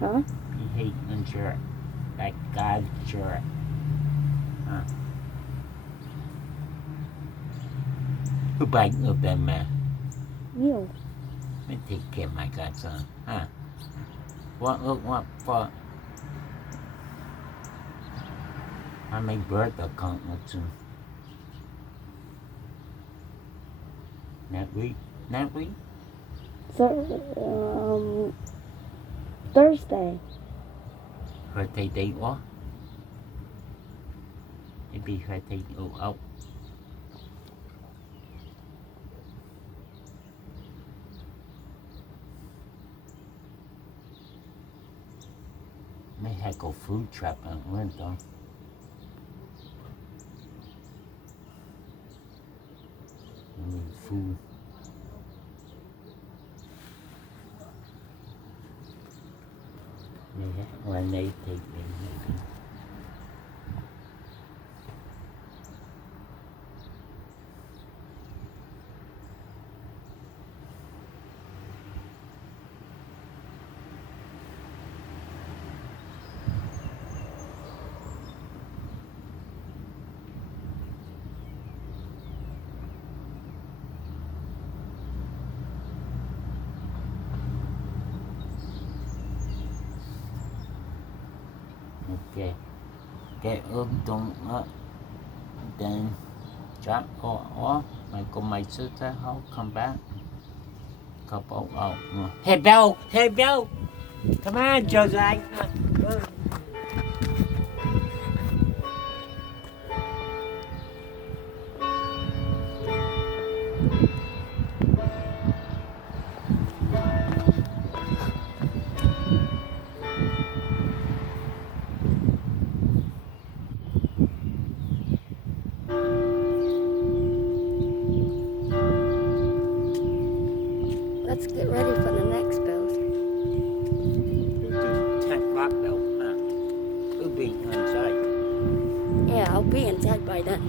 Hả? Behave in church. Like God's church. Who bite of them, man? You. Mới take care of my godson. What for? I make bird the con too. Next week? Thursday. Her take day off? Maybe her take out. May have go food trap on winter. I need food. Yeah, when they take me, maybe. Okay. Get up, don't up, then drop off. Like go my sister house, come back. Couple out. Hey Bill! Hey Bill! Come on, Josiah. Let's get ready for the next build. We'll be inside. Yeah, I'll be inside by then.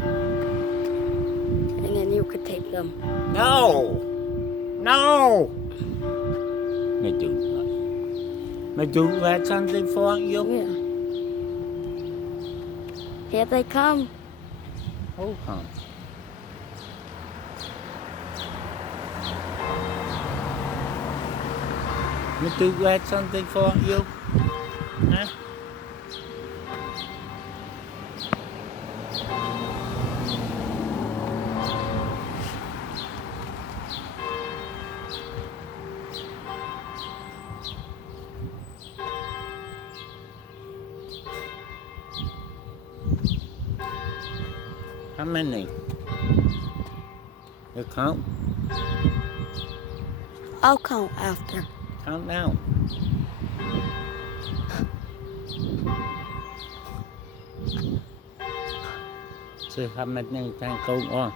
And then you could take them. No! Mày do that something for you? Yeah. Here they come. Hold on. Mày do that something for you? Hả? How many? You count? I'll count after. Count now. See how many can go on.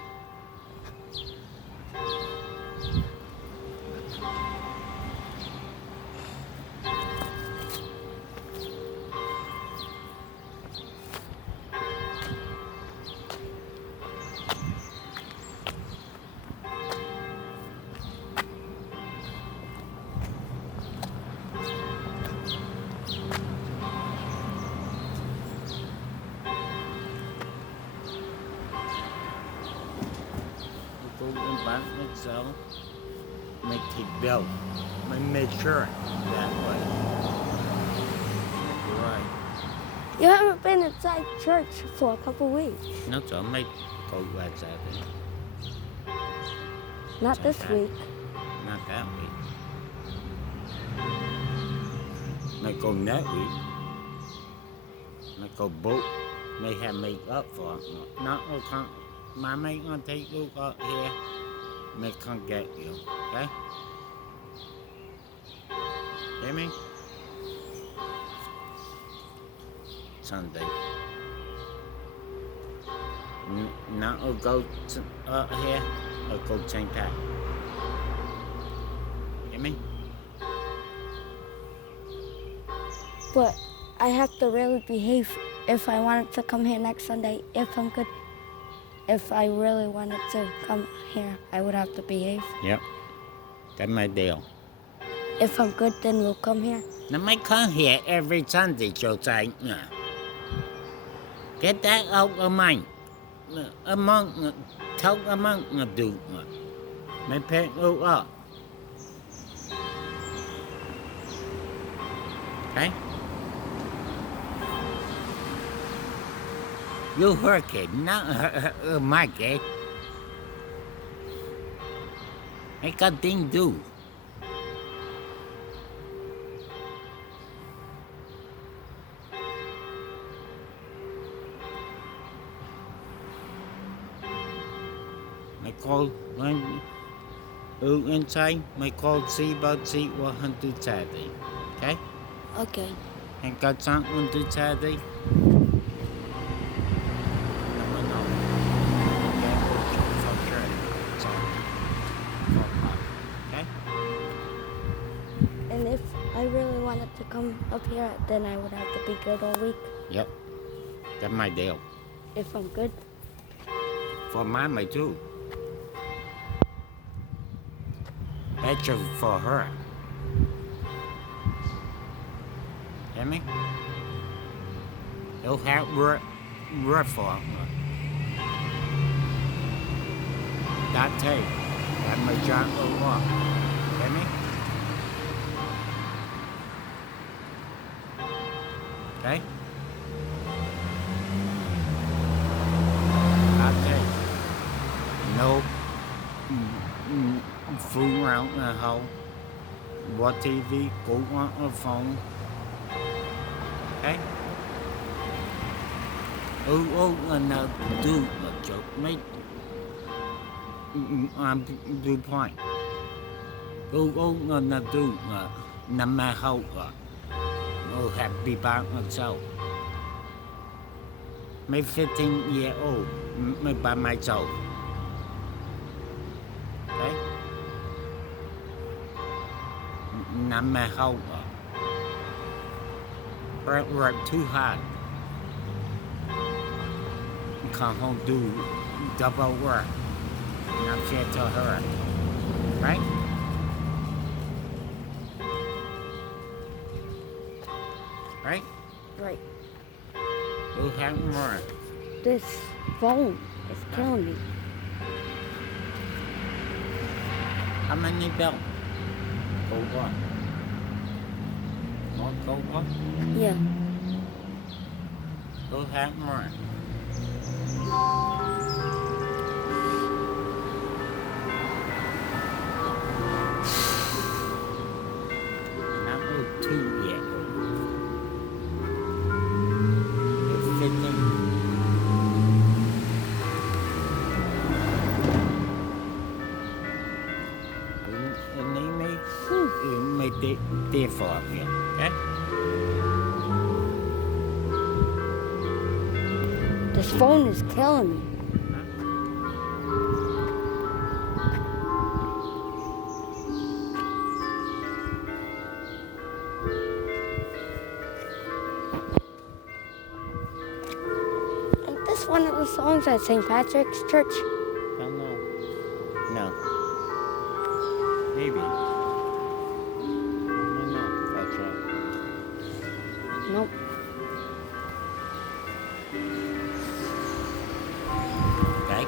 Tôi cũng bán ít xấu. Make it build. Make sure that way. Right. You haven't been inside church for a couple weeks. Nó sợ mấy cậu bà sợ thì Not this week. not that week. Mấy cậu next week. Mấy cậu book may have make up for it. Not all can't. My mate gonna take you out here. May can't get you. Okay? Hear me? Sunday. Now I'll go to, here. I'll go change that. Hear me? But I have to really behave if I wanted to come here next Sunday, if I'm good. If I really wanted to come here, I would have to behave. Yep. That's my deal. If I'm good, then we'll come here. Now my come here every Sunday, Joe say, get that out of mind. Among, tell among do. My pet go up. Okay? You her kid, not my kid. I got thing do. I call when inside my call see about see 100 Saturday. Okay? Okay. And got something to Saturday? Okay? And if I really wanted to come up here, then I would have to be good all week. Yep. That's my deal. If I'm good. For mama too. Better for her. Hear me? You'll have work for her. That's it. That's my job over. Hear me? Okay? That's it. No fool around the house. Watch TV, go on the phone. Okay? No, do a joke, mate. I'm do point. No, do nằm mà hậu happy about myself. Maybe 15 years old, by myself. Okay? Nằm mà hậu work too hard. Come home do double work. Not fair to her. Right? Right? Right. Who have more? This phone is killing me. How many bells? Go on. More go on? Yeah. Who have more? Number 2 yet. It's 15. And they make it for you, okay? This phone is killing me. Ain't this one of the songs at St. Patrick's Church? I don't know. No. Maybe. No, that's right. Nope. Okay?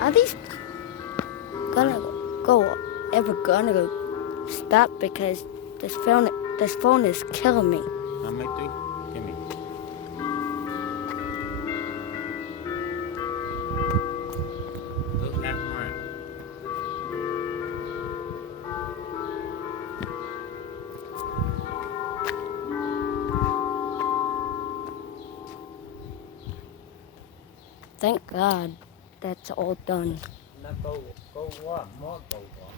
Are these ever gonna go stop because this phone is killing me. How many do? Give me. Look at mine. Thank God that's all done. Now go what? More go what?